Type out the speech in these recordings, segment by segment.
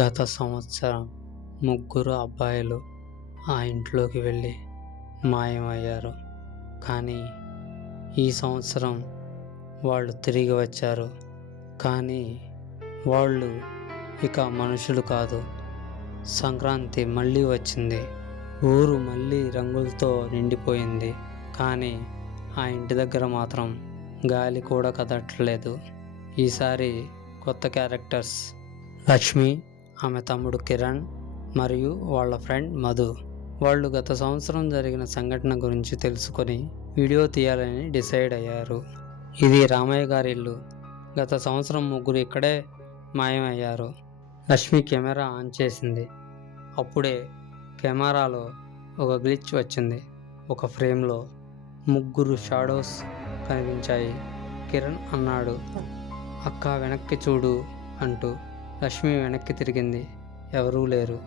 గత సంవత్సరం ముగ్గురు అబ్బాయిలు ఆ ఇంట్లోకి వెళ్ళి మాయమయ్యారు. కానీ ఈ సంవత్సరం వాళ్ళు తిరిగి వచ్చారు. కానీ వాళ్ళు ఇక మనుషులు కాదు. సంక్రాంతి మళ్ళీ వచ్చింది. ఊరు మళ్ళీ రంగులతో నిండిపోయింది. కానీ ఆ ఇంటి దగ్గర మాత్రం గాలి కూడా కదలట్లేదు. ఈసారి కొత్త క్యారెక్టర్స్ లక్ష్మి, ఆమె తమ్ముడు కిరణ్ మరియు వాళ్ళ ఫ్రెండ్ మధు. వాళ్ళు గత సంవత్సరం జరిగిన సంఘటన గురించి తెలుసుకొని వీడియో తీయాలని డిసైడ్ అయ్యారు. ఇది రామయ్య గారి ఇల్లు. గత సంవత్సరం ముగ్గురు ఇక్కడే మాయమయ్యారు. లక్ష్మి కెమెరా ఆన్ చేసింది. అప్పుడే కెమెరాలో ఒక గ్లిచ్ వచ్చింది. ఒక ఫ్రేమ్లో ముగ్గురు షాడోస్ కనిపించాయి. కిరణ్ అన్నాడు, "అక్క వెనక్కి చూడు" అంటూ. లక్ష్మి వెనక్కి తిరిగింది. ఎవరూ లేరు.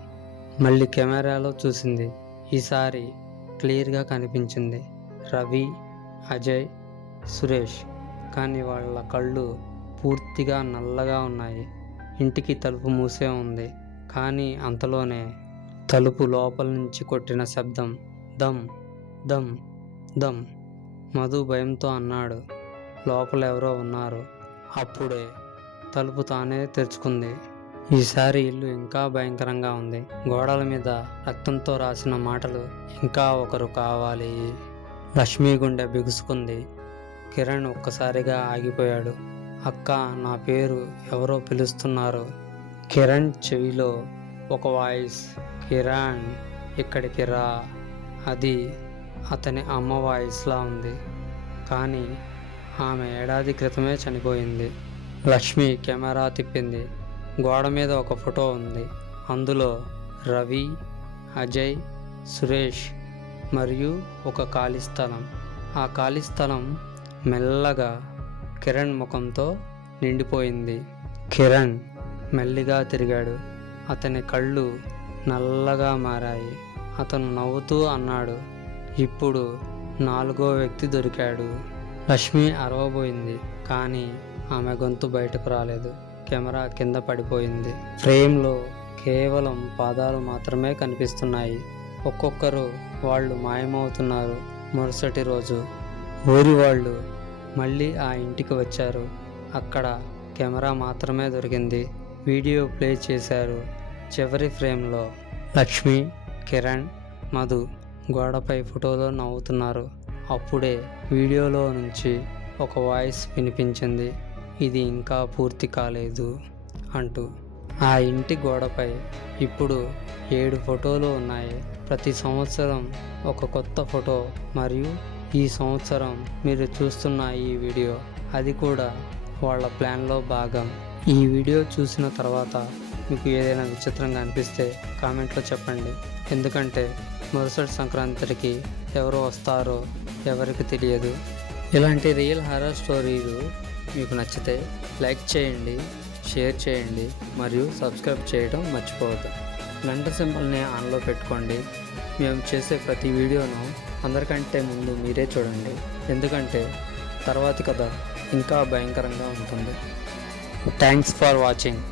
మళ్ళీ కెమెరాలో చూసింది. ఈసారి క్లియర్గా కనిపించింది రవి, అజయ్, సురేష్. కానీ వాళ్ళ కళ్ళు పూర్తిగా నల్లగా ఉన్నాయి. ఇంటికి తలుపు మూసే ఉంది. కానీ అంతలోనే తలుపు లోపల నుంచి కొట్టిన శబ్దం. దమ్ దమ్ దమ్. మధు భయంతో అన్నాడు, "లోపల ఎవరో ఉన్నారు." అప్పుడే తలుపు తానే తెరుచుకుంది. ఈసారి ఇల్లు ఇంకా భయంకరంగా ఉంది. గోడల మీద రక్తంతో రాసిన మాటలు, "ఇంకా ఒకరు కావాలి." లక్ష్మి గుండె బిగుసుకుంది. కిరణ్ ఒక్కసారిగా ఆగిపోయాడు. "అక్క, నా పేరు ఎవరో పిలుస్తున్నారు." కిరణ్ చెవిలో ఒక వాయిస్, "కిరణ్, ఇక్కడికి రా." అది అతని అమ్మ వాయిస్లా ఉంది. కానీ ఆమె ఏడాది క్రితమే చనిపోయింది. లక్ష్మి కెమెరా తిప్పింది. గోడ మీద ఒక ఫోటో ఉంది. అందులో రవి, అజయ్, సురేష్ మరియు ఒక ఖాళీ స్థలం. ఆ ఖాళీ స్థలం మెల్లగా కిరణ్ ముఖంతో నిండిపోయింది. కిరణ్ మెల్లిగా తిరిగాడు. అతని కళ్ళు నల్లగా మారాయి. అతను నవ్వుతూ అన్నాడు, "ఇప్పుడు 4వ వ్యక్తి దొరికాడు." లక్ష్మి అరవబోయింది. కానీ ఆమె గొంతు బయటకు రాలేదు. కెమెరా కింద పడిపోయింది. ఫ్రేమ్లో కేవలం పాదాలు మాత్రమే కనిపిస్తున్నాయి. ఒక్కొక్కరు వాళ్ళు మాయమవుతున్నారు. మరుసటి రోజు ఊరి వాళ్ళు మళ్ళీ ఆ ఇంటికి వచ్చారు. అక్కడ కెమెరా మాత్రమే దొరికింది. వీడియో ప్లే చేశారు. చివరి ఫ్రేమ్లో లక్ష్మి, కిరణ్, మధు గోడపై ఫోటోలో నవ్వుతున్నారు. అప్పుడే వీడియోలో నుంచి ఒక వాయిస్ వినిపించింది, "ఇది ఇంకా పూర్తి కాలేదు" అంటూ. ఆ ఇంటి గోడపై ఇప్పుడు 7 ఫోటోలు ఉన్నాయి. ప్రతి సంవత్సరం ఒక కొత్త ఫోటో. మరియు ఈ సంవత్సరం మీరు చూస్తున్న ఈ వీడియో, అది కూడా వాళ్ళ ప్లాన్లో భాగం. ఈ వీడియో చూసిన తర్వాత మీకు ఏదైనా విచిత్రంగా అనిపిస్తే కామెంట్లో చెప్పండి. ఎందుకంటే మరుసటి సంక్రాంతికి ఎవరు వస్తారో ఎవరికి తెలియదు. ఇలాంటి రియల్ హారర్ స్టోరీలు మీకు నచ్చితే లైక్ చేయండి, షేర్ చేయండి మరియు సబ్స్క్రైబ్ చేయడం మర్చిపోవద్దు. గంట సింబల్ని ఆన్లో పెట్టుకోండి. మేము చేసే ప్రతి వీడియోను అందరికంటే ముందు మీరే చూడండి. ఎందుకంటే తర్వాతి కథ ఇంకా భయంకరంగా ఉంటుంది. Thanks for watching.